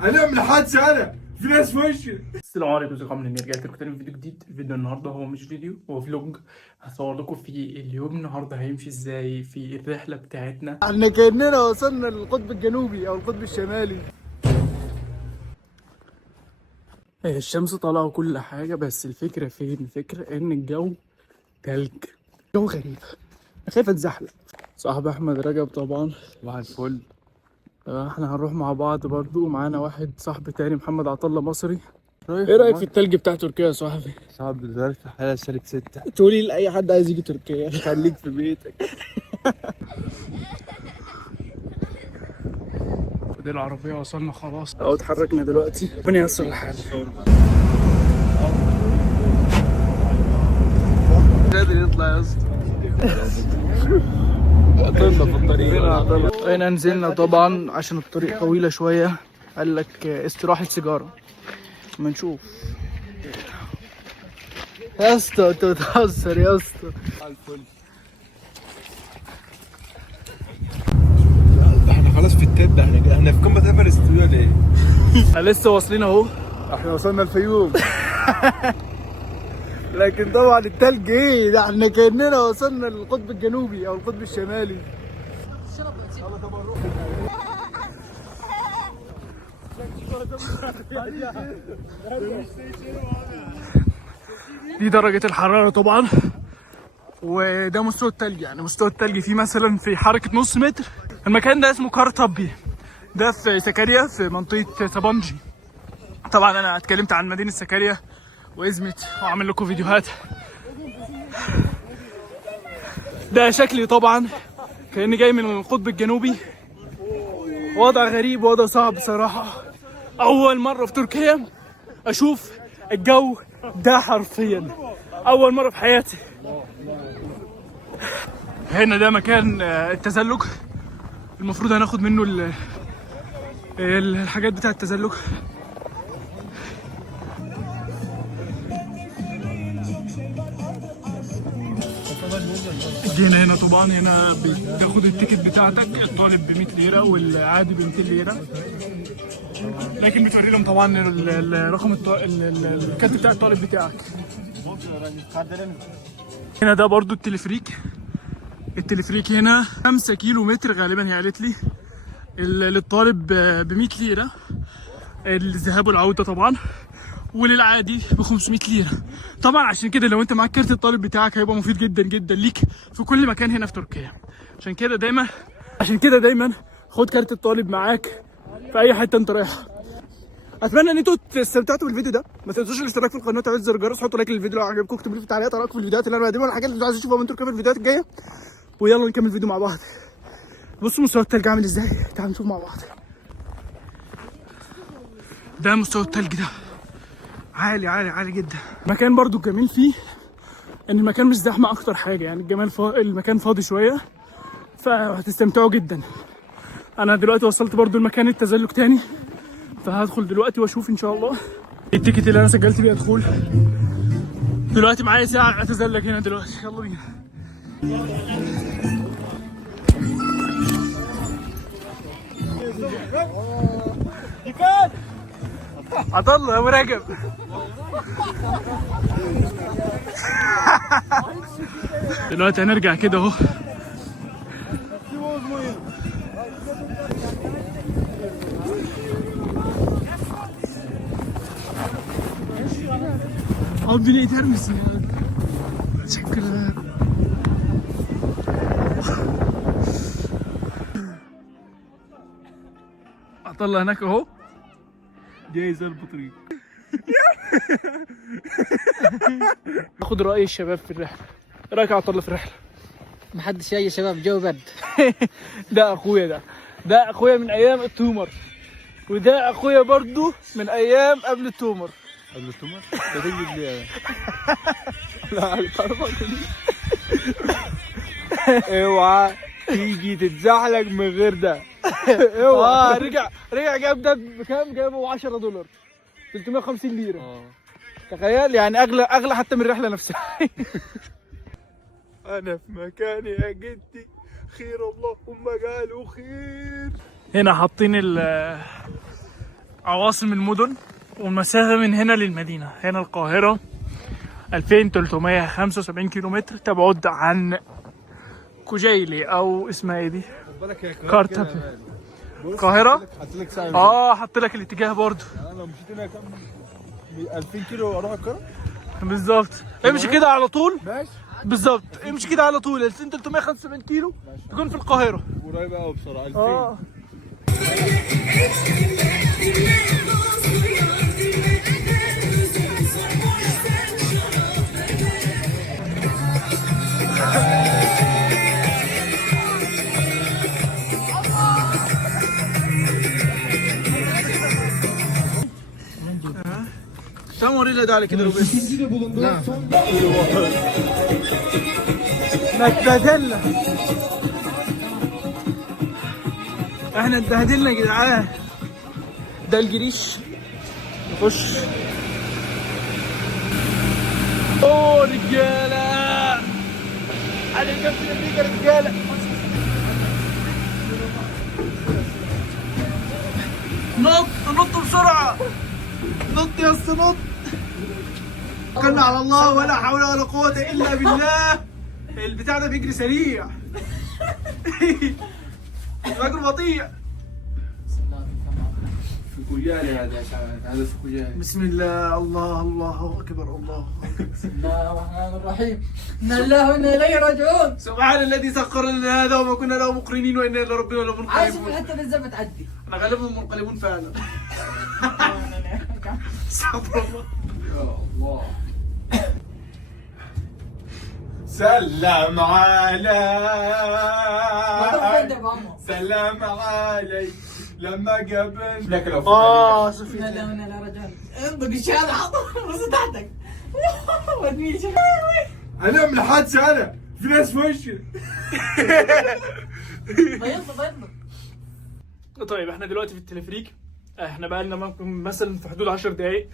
هنعمل حادثه انا في ناس وشي. السلام عليكم، ازيكم عاملين ايه؟ رجعت لكم تاني في فيديو جديد. الفيديو النهارده هو مش فيديو، هو فلوج. هصور لكم فيه اليوم النهارده هيمشي ازاي في الرحله بتاعتنا. احنا كأننا وصلنا للقطب الجنوبي او القطب الشمالي. الشمس طالعه وكل حاجه، بس الفكره فين؟ الفكره ان الجو تلج، جو غريب. خايف اتزحلق. صاحب احمد رجب طبعا، صباح الفل. احنا هنروح مع بعض برضو، ومعانا واحد صاحب تاني محمد عطله مصري. ايه رايك في التلج بتاع تركيا يا صاحبي؟ صعب درجة الحرارة -6. تقولي لاي حد عايز يجي تركيا خليك في بيتك. دي العربيه وصلنا خلاص اهو، اتحركنا دلوقتي. ربنا ييسر الحال. مش قادر يطلع يا اسطى. عطلنا في الطريق. هنا نزلنا طبعا عشان الطريق طويله شويه. قال لك استراحه سيجاره، ما نشوف. يا اسطى انت بتهزر يا اسطى. احنا خلاص في التب، احنا في قمة ايفرست ولا ايه؟ احنا لسه واصلين اهو. احنا وصلنا الفيوم. لكن طبعا التلج ايه ده، احنا كأننا وصلنا للقطب الجنوبي او القطب الشمالي. دي درجة الحرارة طبعا، وده مستوى التلج. يعني مستوى التلج فيه مثلا في حركة نص متر. المكان ده اسمه كارتابي، ده في سكريا في منطقة سابانجي. طبعا انا اتكلمت عن مدينة سكريا وازمت وعامل لكم فيديوهات. ده شكلي طبعا كأني جاي من القطب الجنوبي. وضع غريب، وضع صعب بصراحة. أول مرة في تركيا أشوف الجو ده حرفيا، أول مرة في حياتي. هنا ده مكان التزلج. المفروض هناخد منه الحاجات بتاعة التزلج. جينا هنا طبعا، هنا بتاخد التيكت بتاعتك، الطالب ب 100 ليرة والعادي ب 200 ليرة. لكن بتوري لهم طبعا الرقم الكارت بتاع الطالب بتاعك. هنا ده برضو التلفريك. التلفريك هنا 5 كيلو متر غالبا، هي قالت لي للطالب ب 100 ليرة الذهاب والعودة طبعا، وللعادي ب 500 ليرة. طبعا عشان كده لو انت معاك كارت الطالب بتاعك هيبقى مفيد جدا جدا ليك في كل مكان هنا في تركيا. عشان كده دايما خد كارت الطالب معاك في اي حته انت رايحها. اتمنى ان انتوا استمتعتوا بالفيديو ده. ما تنسوش الاشتراك في القناه وتفعيل زر الجرس. حطوا لايك للفيديو لو عجبكم. اكتبوا لي في التعليقات رايكم في الفيديوهات اللي انا بقدمها والحاجات اللي انتوا عايزين تشوفوها من تركيا في الفيديوهات الجايه. ويلا نكمل الفيديو مع بعض. بصوا مستوى التلج عامل ازاي، تعالوا نشوف مع بعض. ده مستوى التلج ده عالي عالي عالي جدا. المكان برضو الجميل فيه ان المكان مش زحمه اكتر حاجه، يعني المكان فاضي شويه، فهتستمتعوا جدا. انا دلوقتي وصلت برضو المكان التزلج تاني، فهدخل دلوقتي واشوف ان شاء الله. التيكت اللي انا سجلت بيه ادخل دلوقتي. معايا ساعه اتزلج هنا دلوقتي. يلا بينا. عطله يا ابو رجب. دلوقتي هنرجع كده اهو. Abi beni iter misin ya? Teşekkürler. عطله هناك اهو جايز البطريق. اخد رأي الشباب في الرحلة. ايه رايك يا عطله في الرحلة؟ محدش جاي يا شباب، جو برد. ده اخويا، ده اخويا من ايام التومر، وده اخويا برضو من ايام قبل التومر. قبل التومر؟ انت تكذب ليه؟ لا تعرفك. اوعى تيجي تتزحلق من غير ده. اوعى. رجع جاب ده بكام؟ جابه 10 دولار، 350 ليرة. تخيل، يعني اغلى حتى من الرحله نفسها. انا في مكاني يا جدي، خير اللهم قالوا خير. هنا حاطين عواصم المدن والمسافة من هنا للمدينة. هنا القاهرة 2375 كيلومتر تبعد عن كوجيلي او اسمها ايه دي؟ كارتابي. القاهرة؟ حط لك الاتجاه برضه. انا لو مشيت هنا كام 2000 كيلو اروح القاهرة؟ بالظبط. امشي كده على طول. ماشي بالظبط، امشي كده على طول 2375 كيلو تكون في القاهرة. قريبة قوي بسرعة 2000. Tam orayla da hareket ediyoruz. نتبهدلنا. احنا اتبهدلنا يا جدعان. ده الجريش. نخش. اوه رجاله. على جنب الامريكا رجاله. نط بسرعه. نط يا اسطى نط. توكلنا على الله ولا حول ولا قوة إلا بالله. البتاع ده بيجري سريع. الراجل بطيء. في كوجالي هذا هذا في كوجالي. بسم الله الله أكبر الله. بسم الله الرحمن الرحيم. إنا لله وإنا إليه راجعون. سبحان الذي سخر لنا هذا وما كنا له مقرنين وإنا إلى ربنا عايش في لمنقلبون. الحتة بالزبط تعدي. أنا غالبا منقلبون فعلا. استغفر الله. يا الله. سلم علي سلم علي لما قبل لك لو سفينة. إنا لله وإنا إليه راجعون. انطق الشارع راسه تحتك. ودني انا من الحادثة انا في ناس في وشي. بيض. طيب احنا دلوقتي في التلفريك. احنا بقى لنا مثلا في حدود 10 دقايق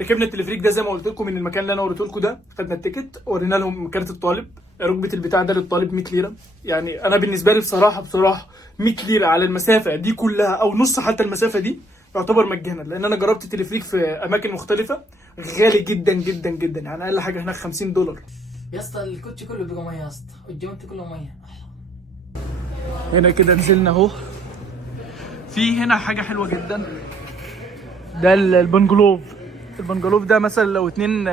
ركبنا التلفريك ده زي ما قلت لكم من المكان اللي انا وريته لكم ده. خدنا التيكت ورينا لهم كارت الطالب. ركبه البتاع ده للطالب 100 ليره. يعني انا بالنسبه لي بصراحه 100 ليره على المسافه دي كلها او نص حتى المسافه دي يعتبر مجانا، لان انا جربت التلفريك في اماكن مختلفه غالي جدا جدا جدا. يعني اقل حاجه هناك $50. يا اسطى الكوتشي كله بقى ميه يا اسطى والجوانتي كله ميه. هنا كده نزلنا اهو. في هنا حاجه حلوه جدا. ده البنجلوف. البنجلوف ده مثلا لو اتنين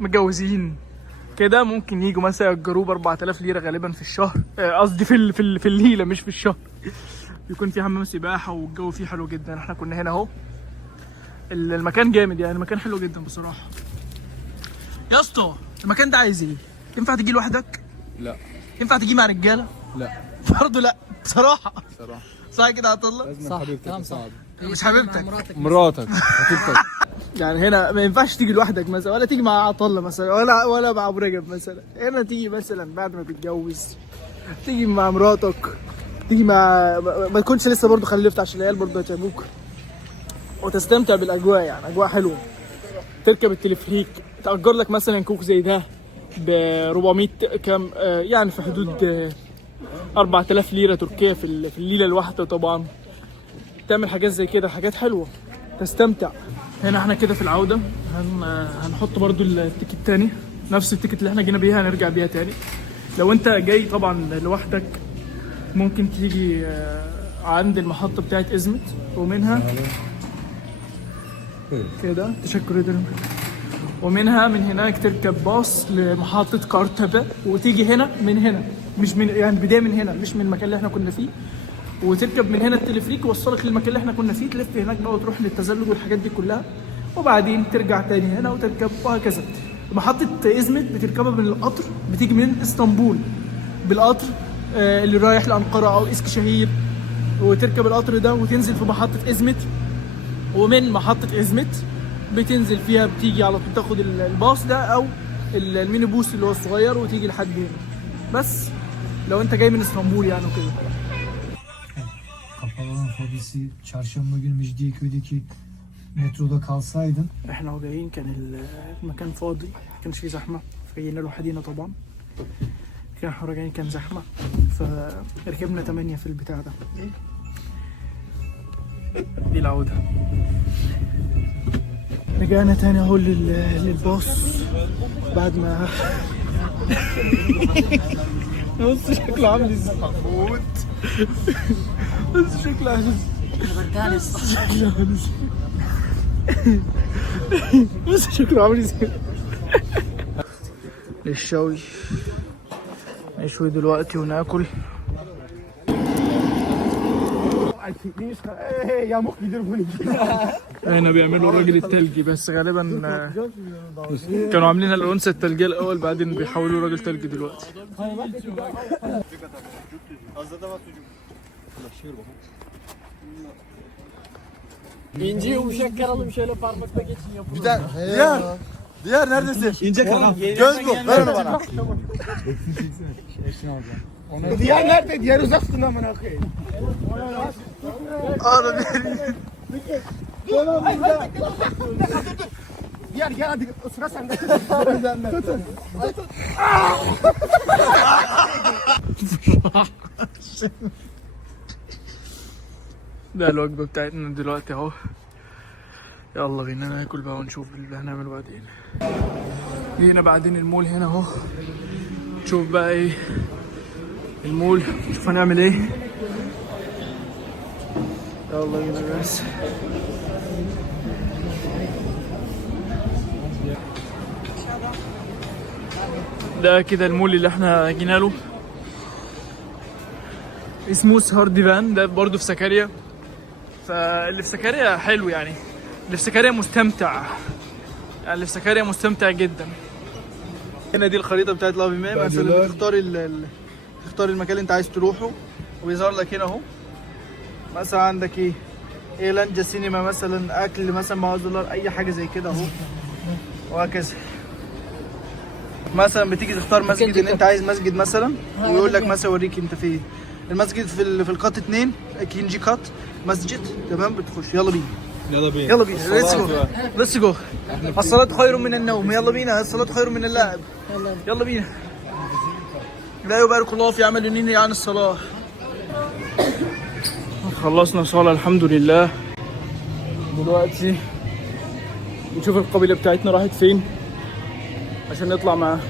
متجوزين كده ممكن يجوا مثلا يأجروه ب 4000 ليره غالبا في الشهر. قصدي في الليله مش في الشهر. يكون في حمام سباحه والجو فيه حلو جدا. احنا كنا هنا اهو. المكان جامد يعني. المكان حلو جدا بصراحه. يا اسطى المكان ده عايز ايه؟ ينفع تجي لوحدك؟ لا. ينفع تجي مع رجاله؟ لا برضه لا بصراحه. صراحه صح كده عبد الله؟ لازم صح حبيبتك كلام تصعد. مش حبيبتك. مراتك خطيبتك. يعني هنا ما ينفعش تيجي لوحدك مثلا، ولا تيجي مع عطله مثلا، ولا مع ابو رجب مثلا. هنا تيجي مثلا بعد ما تتجوز، تيجي مع مراتك، تيجي مع ما تكونش لسه برضه خلفت عشان العيال برضه هتعبوك، وتستمتع بالاجواء. يعني اجواء حلوه. تركب التلفريك تأجر لك مثلا كوك زي ده ب 400 كام، يعني في حدود 4000 ليره تركيه في الليله الواحده. طبعا تعمل حاجات زي كده، حاجات حلوه تستمتع. هنا احنا كده في العوده هنحط برضو التيكت تاني، نفس التيكت اللي احنا جينا بيها هنرجع بيها تاني. لو انت جاي طبعا لوحدك ممكن تيجي عند المحطه بتاعت ازمت، ومنها كده تشكر جدا، ومنها من هناك تركب باص لمحطه كارتابي وتيجي هنا من هنا، مش من يعني بدايه من هنا مش من المكان اللي احنا كنا فيه، وتركب من هنا التلفريك يوصلك للمكان اللي احنا كنا فيه، تلف هناك بقى وتروح للتزلج والحاجات دي كلها، وبعدين ترجع تاني هنا وتركب وهكذا. محطة ازمت بتركبها من القطر، بتيجي من اسطنبول بالقطر اللي رايح لأنقرة أو اسكشهير، وتركب القطر ده وتنزل في محطة ازمت، ومن محطة ازمت بتنزل فيها بتيجي على طول تاخد الباص ده أو الميني بوس اللي هو الصغير وتيجي لحد هنا. بس لو أنت جاي من اسطنبول يعني وكده. Kapalı alan fobisi çarşamba günü Mecidiyeköy'deki metroda kalsaydın. احنا وجايين كان المكان فاضي، ما كانش فيه زحمه، فجينا لوحدينا طبعا. كان احنا راجعين كان زحمه، فركبنا 8 في البتاع ده. دي العودة. رجعنا تاني اهو للباص بعد ما بص شكله عامل ازاي. بص شكله عامل ازاي. بص شكله عامل ازاي. للشوي نشوي دلوقتي وناكل. هنا بيعملوا الراجل التلجي بس غالبا كانوا عاملين الأنثى التلجية الأول بعدين بيحولوا راجل tلجي دلوقتي. İnciyi uşak şöyle parmakla geçin yapın. Diyar neredesin? İnce kanal. Göz bu. Ver onu bana. Diyar nerede? Diyar uzaksın amına koyayım. Abi Diyar gel hadi sıra sende. Tutun. ده الوجبة بتاعتنا دلوقتي اهو. يلا بينا ناكل بقى ونشوف اللي هنعمله بعدين. جينا بعدين المول هنا اهو. نشوف بقى ايه المول، نشوف هنعمل ايه. يلا بينا بس. ده كده المول اللي احنا جينا له، اسمه سهر ديفان. ده برضه في سكريا، فاللي في سكريا حلو يعني. اللي في سكريا مستمتع، يعني اللي في سكريا مستمتع جدا. هنا دي الخريطه بتاعت لافي مان. مثلا تختار المكان اللي انت عايز تروحه ويظهر لك هنا اهو. مثلا عندك ايه لانجا سينما مثلا، اكل مثلا مع $1 اي حاجه زي كده اهو، وهكذا. مثلا بتيجي تختار مسجد ان انت عايز مسجد مثلا، ويقول لك مثلا اوريك انت فين. المسجد في القط 2 كينجي قط مسجد، تمام. بتخش يلا بينا يلا بينا ليتس جو. الصلاة خير من النوم. يلا بينا، الصلاة خير من اللعب. يلا بينا. لا يبارك الله في عمل نيني عن الصلاة. خلصنا صلاة الحمد لله. دلوقتي نشوف القبيلة بتاعتنا راحت فين عشان نطلع معاها.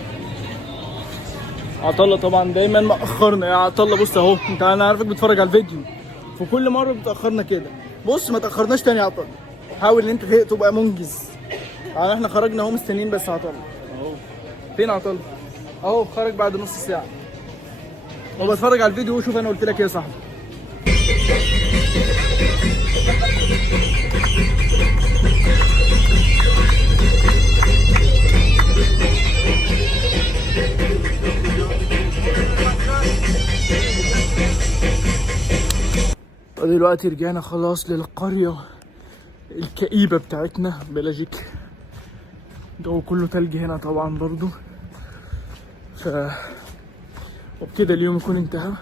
عطلة طبعا دايما مأخرنا يا عطلة. بص اهو، انا عارفك بتتفرج على الفيديو، فكل مرة بتأخرنا كده. بص ما تأخرناش تاني يا عطلة، حاول ان انت تبقى منجز. يعني احنا خرجنا اهو مستنيين بس عطلة. اهو فين عطلة؟ اهو خرج بعد نص ساعة. وبتفرج على الفيديو وشوف انا قلت لك ايه يا صاحبي. ودلوقتي رجعنا خلاص للقرية الكئيبة بتاعتنا بلاجيك. الجو كله تلج هنا طبعا برضو. وبكده اليوم يكون انتهى.